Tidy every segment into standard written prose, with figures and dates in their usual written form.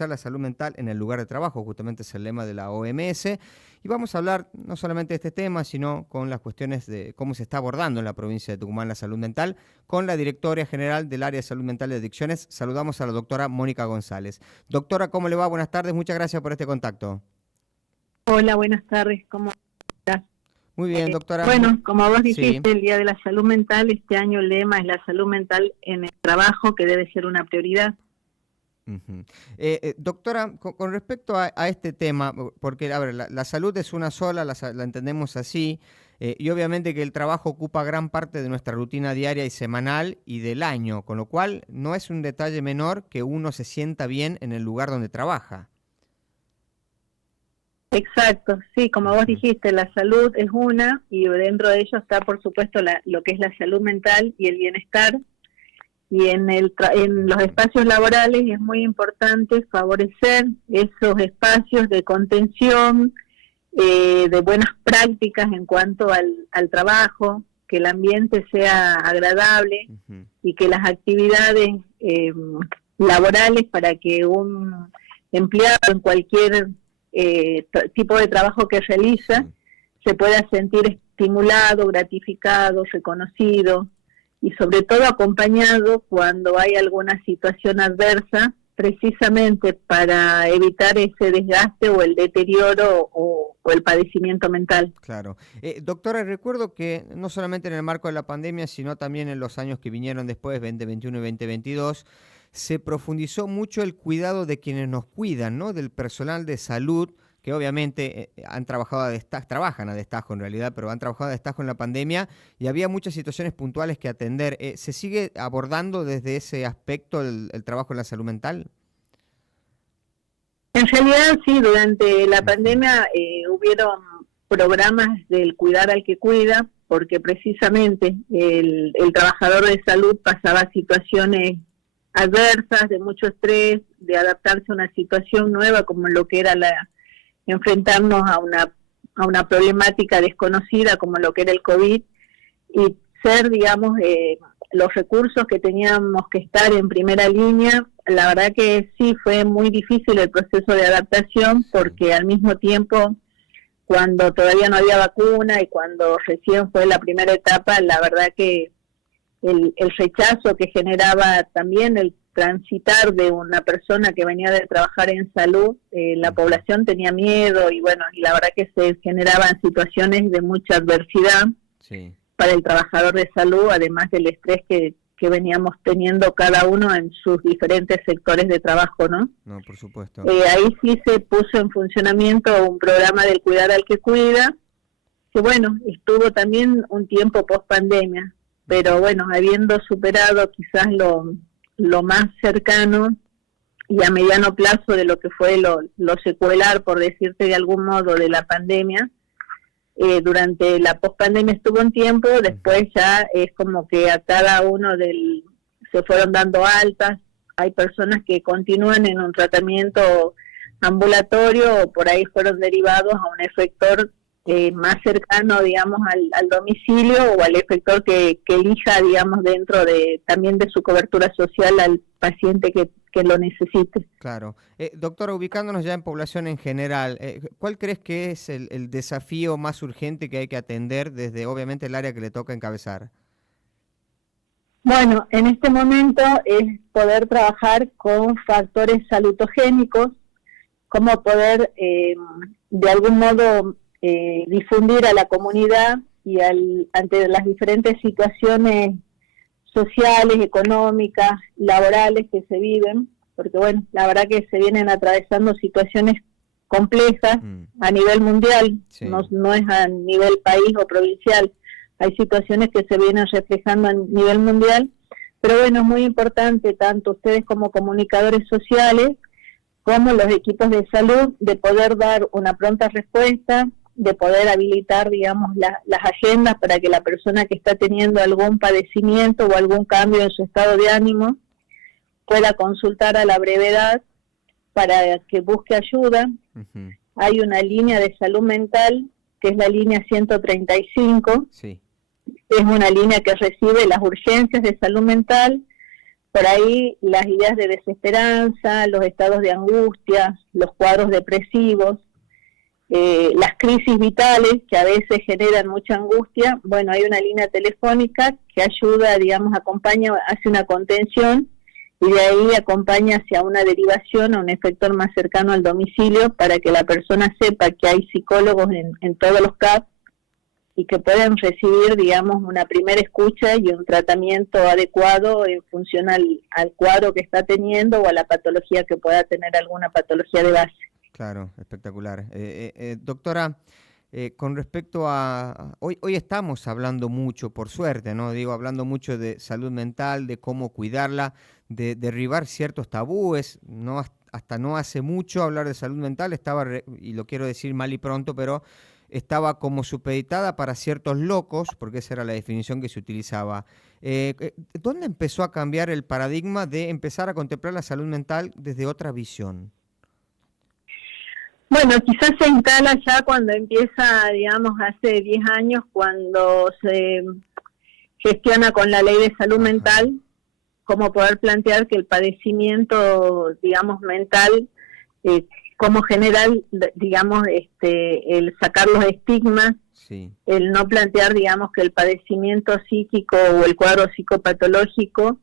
la salud mental en el lugar de trabajo, justamente es el lema de la OMS, y vamos a hablar no solamente de este tema, sino con las cuestiones de cómo se está abordando en la provincia de Tucumán la salud mental, con la directora general del área de salud mental y adicciones. Saludamos a la doctora Mónica González. Doctora, ¿cómo le va? Buenas tardes, muchas gracias por este contacto. Hola, buenas tardes, ¿cómo estás? Muy bien, doctora. Bueno, como vos dijiste, Sí. el Día de la Salud Mental, este año el lema es la salud mental en el trabajo, que debe ser una prioridad. Uh-huh. Doctora, con respecto a este tema, porque a ver, la salud es una sola, la entendemos así, y obviamente que el trabajo ocupa gran parte de nuestra rutina diaria y semanal y del año, con lo cual no es un detalle menor que uno se sienta bien en el lugar donde trabaja. Exacto, sí, como vos dijiste, la salud es una y dentro de ello está, por supuesto, lo que es la salud mental y el bienestar. Y en los espacios laborales es muy importante favorecer esos espacios de contención, de buenas prácticas en cuanto al trabajo, que el ambiente sea agradable y que las actividades laborales para que un empleado en cualquier tipo de trabajo que realiza se pueda sentir estimulado, gratificado, reconocido y sobre todo acompañado cuando hay alguna situación adversa, precisamente para evitar ese desgaste o el deterioro o el padecimiento mental. Claro. Doctora, recuerdo que no solamente en el marco de la pandemia, sino también en los años que vinieron después, 2021 y 2022, se profundizó mucho el cuidado de quienes nos cuidan, ¿no? Del personal de salud, que obviamente han trabajado trabajan a destajo en realidad, pero han trabajado a destajo en la pandemia y había muchas situaciones puntuales que atender. ¿Se sigue abordando desde ese aspecto el trabajo en la salud mental? En realidad sí, durante la pandemia hubieron programas del cuidar al que cuida, porque precisamente el trabajador de salud pasaba situaciones adversas, de mucho estrés, de adaptarse a una situación nueva como lo que era enfrentarnos a una problemática desconocida como lo que era el COVID y ser, digamos, los recursos que teníamos que estar en primera línea. La verdad que sí fue muy difícil el proceso de adaptación porque al mismo tiempo, cuando todavía no había vacuna y cuando recién fue la primera etapa, la verdad que el rechazo que generaba también el transitar de una persona que venía de trabajar en salud, la población tenía miedo y bueno, y la verdad que se generaban situaciones de mucha adversidad para el trabajador de salud, además del estrés que veníamos teniendo cada uno en sus diferentes sectores de trabajo, ¿no? No, por supuesto. Ahí sí se puso en funcionamiento un programa del cuidar al que cuida, que bueno, estuvo también un tiempo post pandemia, pero bueno, habiendo superado quizás lo más cercano y a mediano plazo de lo que fue lo secuelar, por decirte de algún modo, de la pandemia, durante la pospandemia estuvo un tiempo, después ya es como que a cada uno se fueron dando altas, hay personas que continúan en un tratamiento ambulatorio o por ahí fueron derivados a un efector más cercano, digamos, al domicilio o al efector que elija, digamos, dentro también de su cobertura social al paciente que lo necesite. Claro. Doctora, ubicándonos ya en población en general, ¿cuál crees que es el desafío más urgente que hay que atender desde, obviamente, el área que le toca encabezar? Bueno, en este momento es poder trabajar con factores salutogénicos, cómo poder, de algún modo, difundir a la comunidad y ante las diferentes situaciones sociales, económicas, laborales que se viven, porque bueno, la verdad que se vienen atravesando situaciones complejas a nivel mundial, no es a nivel país o provincial, hay situaciones que se vienen reflejando a nivel mundial, pero bueno, es muy importante tanto ustedes como comunicadores sociales, como los equipos de salud, de poder dar una pronta respuesta, de poder habilitar, digamos, las agendas para que la persona que está teniendo algún padecimiento o algún cambio en su estado de ánimo pueda consultar a la brevedad para que busque ayuda. Hay una línea de salud mental que es la línea 135. Es una línea que recibe las urgencias de salud mental, Por ahí las ideas de desesperanza, los estados de angustia, los cuadros depresivos, las crisis vitales que a veces generan mucha angustia. Bueno, hay una línea telefónica que ayuda, digamos, acompaña, hace una contención y de ahí acompaña hacia una derivación a un efector más cercano al domicilio para que la persona sepa que hay psicólogos en todos los CAP y que pueden recibir, digamos, una primera escucha y un tratamiento adecuado en función al cuadro que está teniendo o a la patología que pueda tener, alguna patología de base. Claro, espectacular. Doctora, con respecto a... Hoy estamos hablando mucho, por suerte, ¿no? Digo, hablando mucho de salud mental, de cómo cuidarla, de derribar ciertos tabúes, ¿no? Hasta no hace mucho hablar de salud mental estaba, y lo quiero decir mal y pronto, pero estaba como supeditada para ciertos locos, porque esa era la definición que se utilizaba. ¿Dónde empezó a cambiar el paradigma de empezar a contemplar la salud mental desde otra visión? Bueno, quizás se instala ya cuando empieza, digamos, hace 10 años, cuando se gestiona con la ley de salud mental, cómo poder plantear que el padecimiento, digamos, mental, como general, digamos, el sacar los estigmas, sí, el no plantear, digamos, que el padecimiento psíquico o el cuadro psicopatológico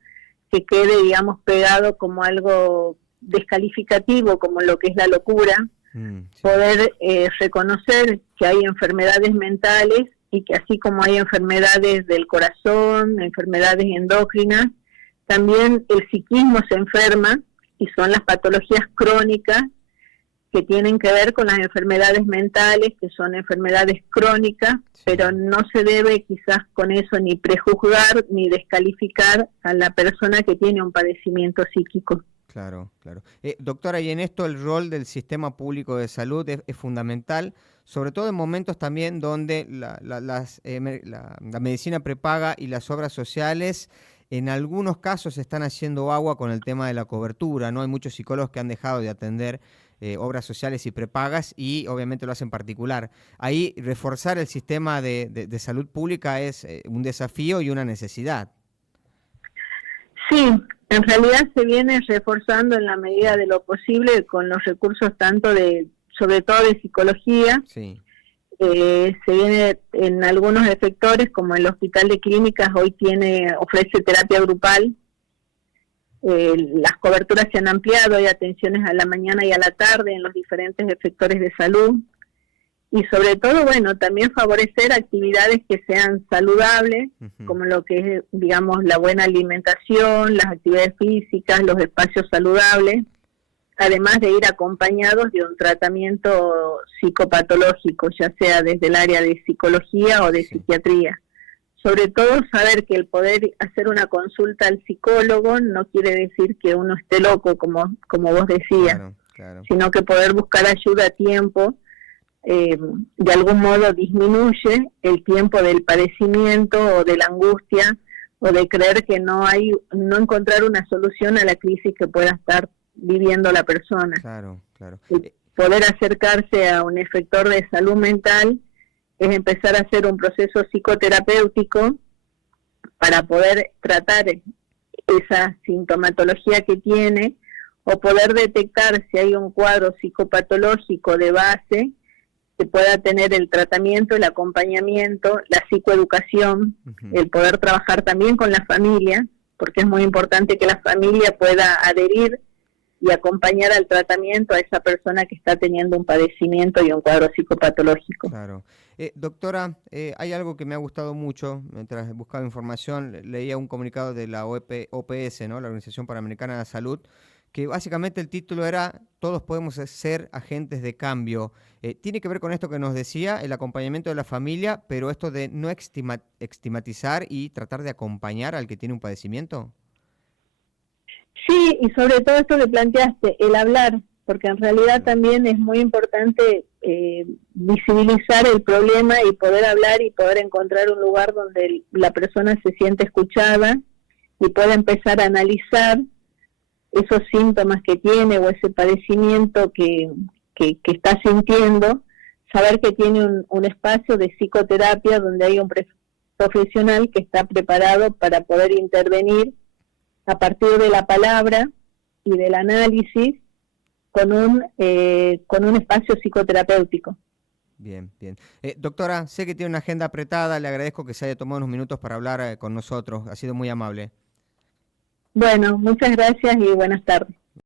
que quede, digamos, pegado como algo descalificativo, como lo que es la locura. Sí. Poder reconocer que hay enfermedades mentales y que así como hay enfermedades del corazón, enfermedades endócrinas, también el psiquismo se enferma y son las patologías crónicas que tienen que ver con las enfermedades mentales, que son enfermedades crónicas, sí, pero no se debe quizás con eso ni prejuzgar ni descalificar a la persona que tiene un padecimiento psíquico. Claro, claro. Doctora, y en esto el rol del sistema público de salud es fundamental, sobre todo en momentos también donde la medicina prepaga y las obras sociales en algunos casos están haciendo agua con el tema de la cobertura, ¿no? Hay muchos psicólogos que han dejado de atender obras sociales y prepagas y obviamente lo hacen particular. Ahí reforzar el sistema de salud pública es un desafío y una necesidad. Sí, en realidad se viene reforzando en la medida de lo posible con los recursos tanto sobre todo de psicología. Sí. Se viene en algunos efectores, como el Hospital de Clínicas hoy ofrece terapia grupal. Las coberturas se han ampliado, hay atenciones a la mañana y a la tarde en los diferentes efectores de salud. Y sobre todo, bueno, también favorecer actividades que sean saludables, como lo que es, digamos, la buena alimentación, las actividades físicas, los espacios saludables, además de ir acompañados de un tratamiento psicopatológico, ya sea desde el área de psicología o de psiquiatría. Sobre todo saber que el poder hacer una consulta al psicólogo no quiere decir que uno esté loco, como vos decías, claro. Sino que poder buscar ayuda a tiempo, de algún modo disminuye el tiempo del padecimiento o de la angustia o de creer que no encontrar una solución a la crisis que pueda estar viviendo la persona. Claro, claro. Poder acercarse a un efector de salud mental es empezar a hacer un proceso psicoterapéutico para poder tratar esa sintomatología que tiene o poder detectar si hay un cuadro psicopatológico de base que pueda tener el tratamiento, el acompañamiento, la psicoeducación, el poder trabajar también con la familia, porque es muy importante que la familia pueda adherir y acompañar al tratamiento a esa persona que está teniendo un padecimiento y un cuadro psicopatológico. Claro. Doctora, hay algo que me ha gustado mucho, mientras buscaba información, leía un comunicado de la OPS, ¿no? La Organización Panamericana de la Salud, que básicamente el título era "Todos podemos ser agentes de cambio". Tiene que ver con esto que nos decía, el acompañamiento de la familia, pero esto de no estigmatizar y tratar de acompañar al que tiene un padecimiento. Sí, y sobre todo esto que planteaste, el hablar, porque en realidad también es muy importante visibilizar el problema y poder hablar y poder encontrar un lugar donde la persona se siente escuchada y pueda empezar a analizar esos síntomas que tiene o ese padecimiento que está sintiendo, saber que tiene un espacio de psicoterapia donde hay un profesional que está preparado para poder intervenir a partir de la palabra y del análisis con un espacio psicoterapéutico. Bien, bien. Doctora, sé que tiene una agenda apretada, le agradezco que se haya tomado unos minutos para hablar con nosotros, ha sido muy amable. Bueno, muchas gracias y buenas tardes.